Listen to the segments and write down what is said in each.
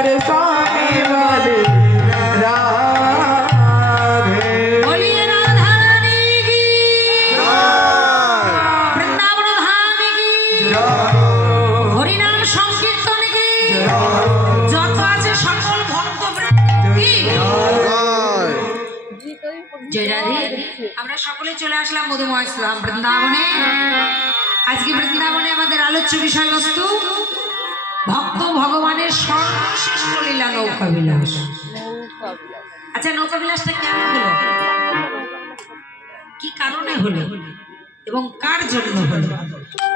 राधार स्वामी बोले राधे। बोलिए राधा रानी की, वृंदावन धाम की, हरिनाम संकीर्तन की, যত আছে সকল ভক্ত কি জয় রাধে। আমরা সকলে চলে আসলাম মধুময় ধাম বৃন্দাবনে। আজকে বৃন্দাবনে আমাদের আলোচ্য বিষয়বস্তু ভক্ত ভগবানের সর্বশ্রেষ্ঠ লীলা নৌকা বিলাস। আচ্ছা, নৌকা বিলাসটা কেন হলো, কি কারণে হলো এবং কার জন্য হলো,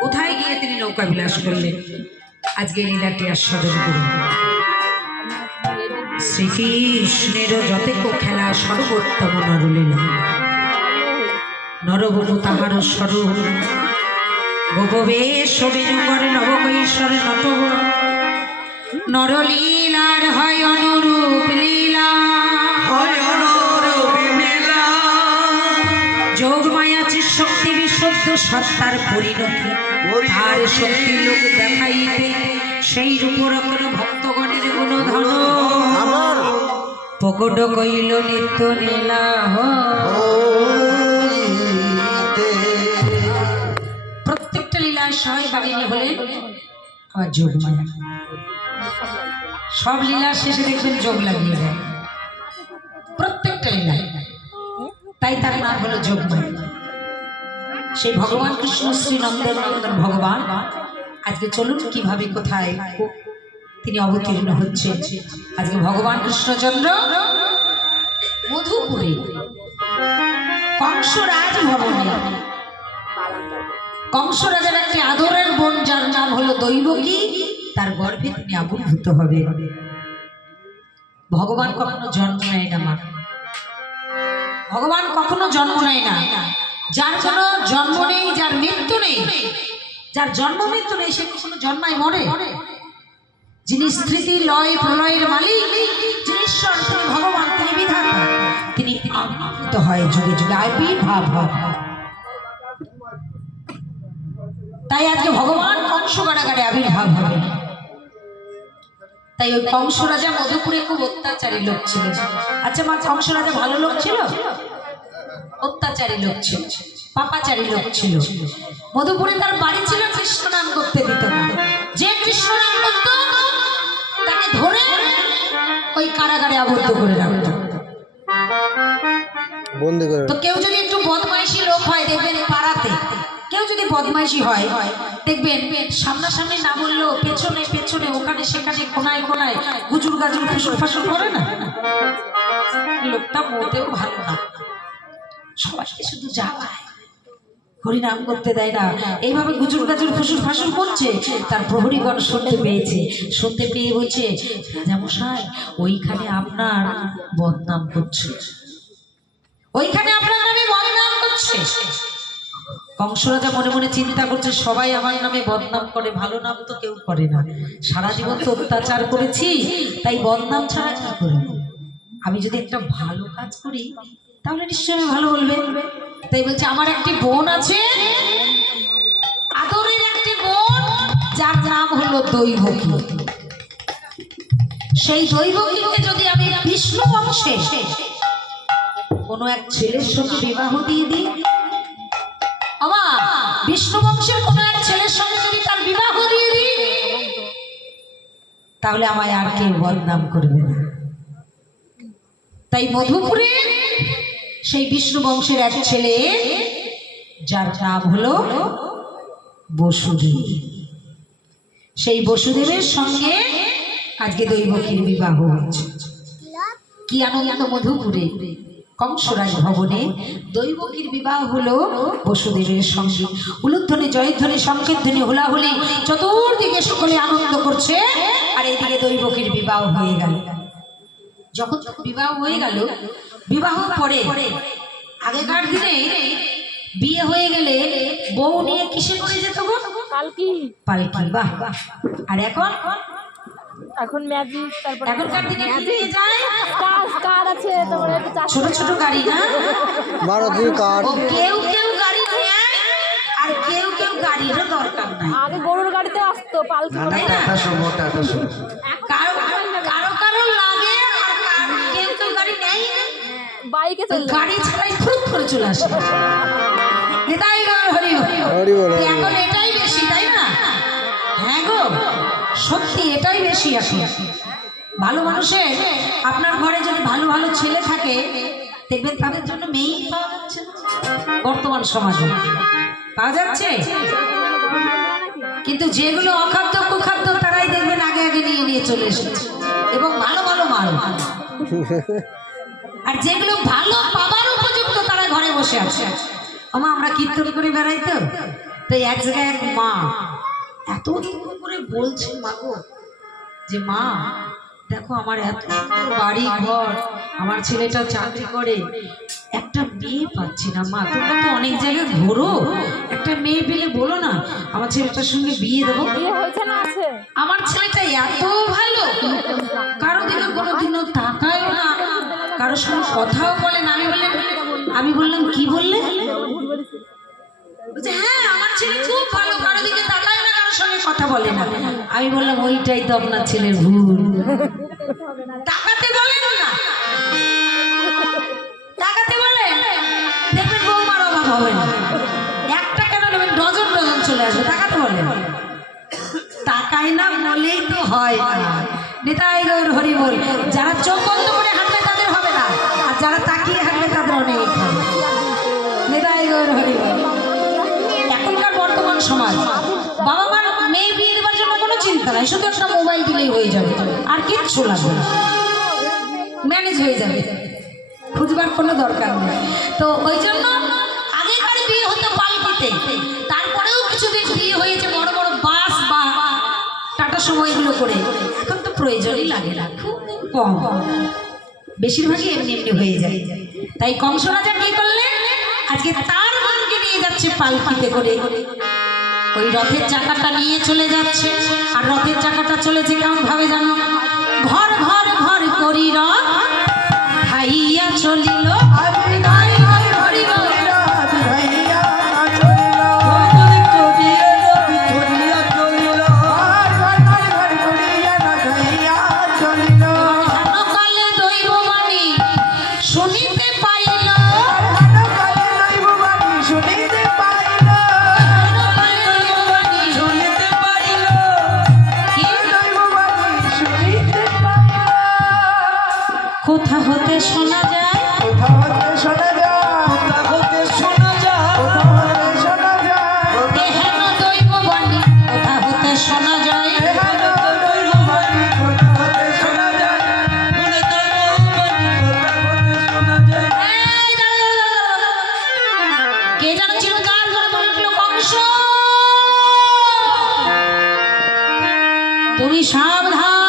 কোথায় গিয়ে তিনি নৌকা বিলাস করলেন, আজকে লীলাটি আস্বাদন করুন। শ্রীকৃষ্ণের যতেক খেলা সর্বোত্তম নরলীলা, নরবধূ তাহার স্বরূপ গোপবেশ বেণুকরে নবকৈশ্বর নট নরলীলার হয় অনুরূপ লীলা, যোগ মায়া শক্তি বিশুদ্ধ সত্তার পরিণতি, আর শক্তি লোক দেখাইতে সেই রূপরকম ভক্তগণের গুণধন প্রকট কইল নিত্য লীলা। প্রত্যেকটা লীলার সহায় বাগিনী হলেন আমার যোগ মায়া। সব লীলার শেষে দেখবেন যোগ লাগিয়ে দেয় প্রত্যেকটা লীলায়, তাই তার নাম হলো যোগ মায়া। সেই ভগবান কৃষ্ণ শ্রী নন্দের নন্দন ভগবান আজকে চলুন কিভাবে কোথায় তিনি অবতীর্ণ হচ্ছেন। আজকে ভগবান কৃষ্ণচন্দ্র মধুপুরে কংস রাজভবনে, কংস রাজার একটি আদরের বোন যার নাম হলো দৈবকী, তার গর্ভে তিনি আবির্ভূত হবে। ভগবান কখনো জন্ম নেয় না মা, ভগবান কখনো জন্ম নেয় না। যার কোনো জন্ম নেই, যার মৃত্যু নেই, যার জন্ম মৃত্যু নেই, সে কখনো জন্মায় মরে? যিনি স্মৃতি লয় প্রলয়ের মালিক, যিনি ঈশ্বর, তিনি ভগবান, তিনি বিধাতা, তিনি আবির্ভূত হয় যুগে যুগে, আবির্ভাব হয়। তাই আজকে ভগবান কংস কারাগারে আবির্ভাব হবে। তাই ওই কংস রাজা মধুপুরে খুব অত্যাচারী লোক ছিল। আচ্ছা মা, কংস রাজা ভালো লোক ছিল? অত্যাচারী লোক ছিল, পাপাচারী লোক ছিল। মধুপুরে তার বাড়ি ছিল, কৃষ্ণ নাম করতে দিত না। যে কৃষ্ণ নাম করত তাকে ধরে ওই কারাগারে আবদ্ধ করে রাখত। তো কেউ যদি একটু বদমাইশি লোক হয় দেখবেন পাড়াতে, কেউ যদি বদমাইশি হয় দেখবেন সামনাসামনি না বললেও পেছনে পেছনে ওখানে সেখানে কোনায় কোনায় গুজুর গাজুর ফুসুর ফাসুর করে না, লোকটা মোটেও ভালো না। সবাইকে শুধু জ্বালায়, হরিনাম করতে দেয় না। এইভাবে গুজুর গাজুর ফুসুর ফাসুর করছে, তার প্রহরীগণ শুনতে পেয়েছে। শুনতে পেয়ে বলছে, রাজামশাই ওইখানে আপনার বদনাম করছে, ওইখানে আপনার নামে বদনাম করছে। কংস রাজা মনে মনে চিন্তা করছে, সবাই আমার নামে বদনাম করে, ভালো নাম তো কেউ করে না। সারা জীবন তো অত্যাচার করেছি, তাই বদনাম ছাড়া কি করব? আমি যদি একটা ভালো কাজ করি তাহলে নিশ্চয়ই ভালো বলবে। তাই বলছে, আমার একটি বোন আছে, আদরের একটি বোন, যার নাম হলো দৈবকী। সেই দৈবকীকে যদি আমি বিষ্ণু বংশে কোনো এক ছেলের সঙ্গে বিবাহ দিয়ে দিই, আমার বিষ্ণু বংশের কোনো এক ছেলের সঙ্গে যদি তার বিবাহ দিয়ে দিই, তাহলে আমায় আর কেউ বদনাম করবে না। তাই মধুপুরে সেই বিষ্ণু বংশের এক ছেলে, যার নাম হলো বসুদেব, সেই বসুদেবের সঙ্গে আজকে দৈবকীর বিবাহ হচ্ছে। কি আনন্দ মধুপুরে কংসরাজ ভবনে দৈবকীর বিবাহ হলো বসুদেবের সঙ্গে। উলুধ্বনি, জয়ধ্বনি, সংকীর্তনী, হুলাহুলি, চতুর্দিকে সকলে আনন্দ করছে, আর এদিকে দৈবকীর বিবাহ হয়ে গেল। যখন বিবাহ হয়ে গেল, বিবাহ পরে আগেকার দিনে বিয়ে হয়ে গেলে বউ নিয়ে কিসে করে যেত গো? পালকি। পালকি, বাহ। আর এখন এখন ম্যাজিক, তারপর এখনকার দিনে কি নিয়ে যায়? কার আছে, তোমার ছোট ছোট গাড়ি না, মারুতি কার। কেউ কেউ গাড়ি নেয় আর কেউ কেউ গাড়িরও দরকার নাই। আগে গরুর গাড়িতে আসতো পালকি, টাটা সুমো, টাটা সুমো। কারো বাইকে চললো। গাড়ি ছাড়াই ফুট করে চলে আসে। নিতাই গৌর হরি হরি। হরি বল, হরি বল। এখন এটাই বেশি, তাই না? হ্যাঁ গো, সত্যি এটাই বেশি এখন। ভালো মানুষের, আপনার ঘরে যদি ভালো ভালো ছেলে থাকে দেখবেন তাদের জন্য মেয়েই পাওয়া যাচ্ছে না বর্তমান সমাজে। পাওয়া যাচ্ছে, কিন্তু যেগুলো অখাদ্য কুখাদ্য তারাই দেখবেন আগে আগে নিয়ে নিয়ে চলে এসেছে, এবং ভালো ভালো মাল। আর যেগুলো ভালো পাবার উপযুক্ত তারা ঘরে বসে আছে। আমা আমরা কীর্তন করে বেড়াই তো, তো এক জায়গায় এক মা এত দুঃখ করে বলছে, মা গো, যে মা দেখো আমার এত বাড়ি ঘর, আমার ছেলেটা চাকরি করে, একটা মেয়ে পাচ্ছি না। মা তোমরা তো অনেক জায়গায় ঘোরো, একটা মেয়ে পেলে বলো না, আমার ছেলেটার সঙ্গে বিয়ে দেবো। বিয়ে হয়েছে না আছে? আমার ছেলেটা এত ভালো, কারো দিকে কোনোদিনও তাকায়ও না, কারোর সঙ্গে কথাও বলে না। আমি বললাম কি বললে? বলছে হ্যাঁ আমার ছেলে খুব ভালো, কারো দিকে তাকায় না, কারোর সঙ্গে কথা বলে না। আমি বললাম ওইটাই তো আপনার ছেলের ভুল, তাকাতে বলেন না, তাকাতে বলে দেখবেন বৌমার অভাব হবে না। একটা কেন নেবেন, ডজন ডজন চলে আসবে। তাকাতে বলে, তাকায় না বলেই তো হয় না। নিতাই গৌর হরি বল। যারা চোখ বন্ধ করে হাঁটবে তাদের হবে না, আর যারা তাকিয়ে হাঁটবে তাদের অনেক হবে। নিতাই গৌর হরি বল। এখনকার বর্তমান সমাজ, বাবা মার মেয়ে বিয়ে দেওয়ার জন্য কোনো চিন্তা নাই, শুধু একটা মোবাইল দিলেই হয়ে যাবে, আর কিচ্ছু লাগবে না, ম্যানেজ হয়ে যাবে, খুঁজবার কোনো দরকার নেই। তো ওই জন্য আগেকার বিয়ে হতো পালকিতে, তারপরেও কিছুদিন বিয়ে হয়েছে বড় বড় বাস বা টাটা সময় এগুলো করে। এখন তো প্রয়োজনই লাগে না, খুব কম, বেশিরভাগই এমনি এমনি হয়ে যায়। তাই কংস রাজা কি করলেন, আজকে তার বোনকে নিয়ে যাচ্ছে পালকিতে করে, ওই রথের চাকাটা নিয়ে চলে যাচ্ছে। আর রথের চাকাটা চলেছে কেমন ভাবে জানো, ঘর ঘর ঘর করি রথ ভাইয়া চলিল। শুনিতে পাইল কোথা হতে শোনা যায়, এহেন দৈববাণী কোথা হতে শোনা যায়। কে যেন চিৎকার করে বলে উঠল, কংস তুমি সাবধান,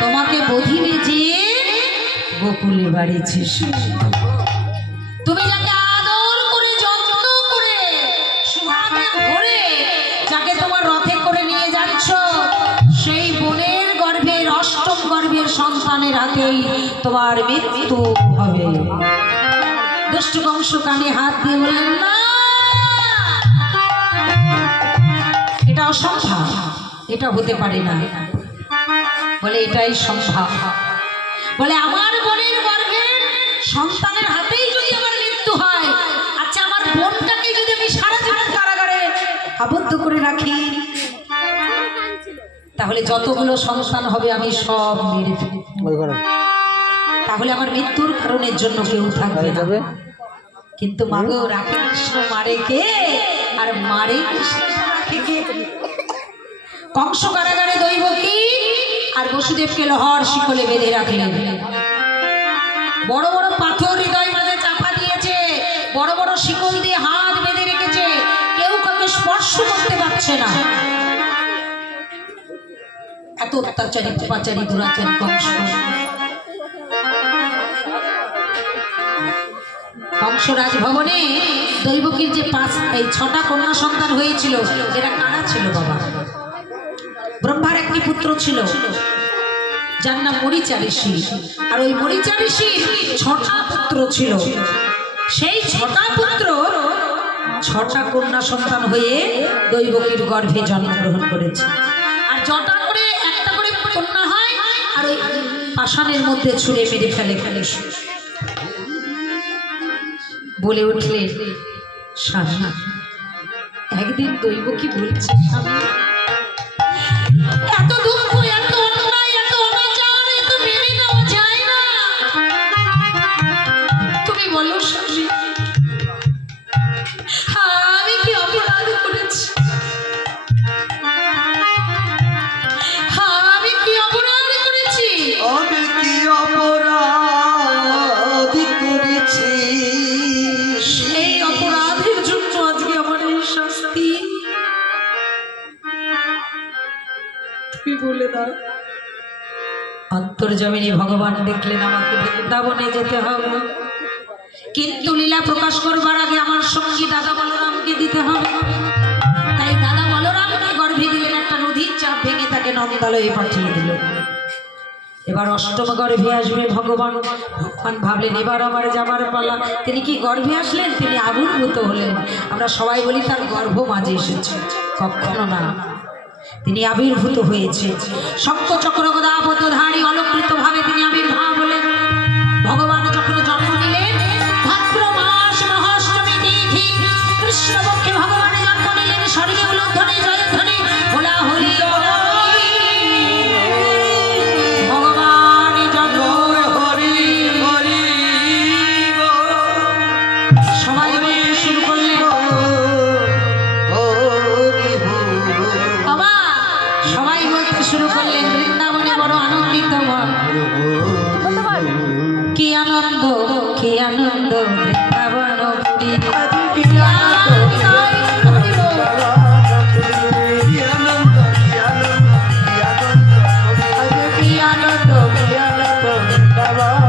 তোমাকে বধিবে যে গোকুলে বাড়িছিস। তুমি যাকে আদর করে যত্ন করে সুহাগে ভরে যাকে তোমার রথে করে নিয়ে যাচ্ছ, সেই বোনের গর্ভের অষ্টম গর্ভের সন্তানের হাতেই তোমার মৃত্যু হবে। দুষ্ট কংস কানে হাত দিয়ে বললেন না, এটা অসম্ভব, এটা হতে পারে না। বলে এটাই সম্ভব। বলে আমার বোনের গর্ভের সন্তানের হাতেই যদি আমার মৃত্যু হয়, আচ্ছা আমার বোনটাকে যদি আমি সারা জীবন কারাগারে আবদ্ধ করে রাখি, তাহলে যতগুলো সন্তান হবে আমি সব মেরে ফেলব, তাহলে আমার মৃত্যুর কারণের জন্য কেউ থাকবে না। কিন্তু মাগো রাখে কৃষ্ণ মারে কে, আর মারে কৃষ্ণ রাখে কে? কংস কারাগারে দৈবকী আর বসুদেবকে লোহার শিকলে বেঁধে রাখলেন। বড় বড় পাথর হৃদয় মাঝে চাপা দিয়েছে, বড় বড় শিকল দিয়ে হাত বেঁধে রেখেছে, কেউ কাউকে স্পর্শ করতে পারছে না। এত অত্যাচারী পাচারী দুরাচারী কংস। কংস রাজভবনে দৈবকীর যে 6টা কন্যা সন্তান হয়েছিল, এরা কারা ছিল বাবা? ব্রহ্মার একটি পুত্র ছিল যার নাম মরিচা ঋষি, আর ওই মরিচা ঋষির 6টা পুত্র ছিল। সেই 6টা পুত্র 6টা কন্যা সন্তান হয়ে দৈবকীর গর্ভে জন্মগ্রহণ করেছে। আর যটা করে একটা করে কন্যা হয়, আর ওই শ্মশানের মধ্যে ছুঁড়ে মেরে ফেলে ফেলে বলে উঠলে, স্বামী একদিন দৈব কি বলছে স্বামী, এত দুঃখ, এত অন্যায়, এত অনাচার, এত মেনে নেওয়া যায় না। তুমি বলো স্বামী, আমি কি অপরাধ করেছি? আমি কি অপরাধ করেছি? আমি কি অপরাধ করেছি? সেই অপরাধের জন্য আজকে আমার এই শাস্তি। তুমি বলে দাও। অন্তর্যামিনী ভগবান দেখলেন আমাকে বৃন্দাবনে যেতে হবে, কিন্তু লীলা প্রকাশ করবার আগে আমার সঙ্গী দাদা বলরামকে দিতে হবে। তাই দাদা বলরামকে গর্ভে দিলেন, একটা নদীর চাপ ভেঙে তাকে নন্দালয়ে পাঠিয়ে দিল। এবার অষ্টম গর্ভে আসবে ভগবান। ভগবান ভাবলেন এবার আমার যাবার পালা। তিনি কি গর্ভে আসলেন? তিনি আবির্ভূত হলেন। আমরা সবাই বলি তার গর্ভ মাঝে এসেছে, কখনো না, তিনি আবির্ভূত হয়েছে। শঙ্খ চক্র গদা পদ্মধারী অলঙ্কৃত ভাবে তিনি আবির্ভাব হলেন। ভগবান যখন জন্ম নিলেন, ভাদ্র মাস মহাষ্টমী তিথি কৃষ্ণপক্ষে ভগবান জন্ম নিলেন। স্বর্গে উলুধ্বনি জয়ধ্বনি হোলাহুলি ভগবান জন্ম। হরি হরি সবাই বলতে শুরু করলেন, বাবা সবাই বলতে শুরু করলেন, বৃন্দাবনে বড় আনন্দিত হয়। কি আনন্দ, কি আনন্দ বৃন্দাবন পুরী। কি আনন্দ, কি আনন্দ বৃন্দাবন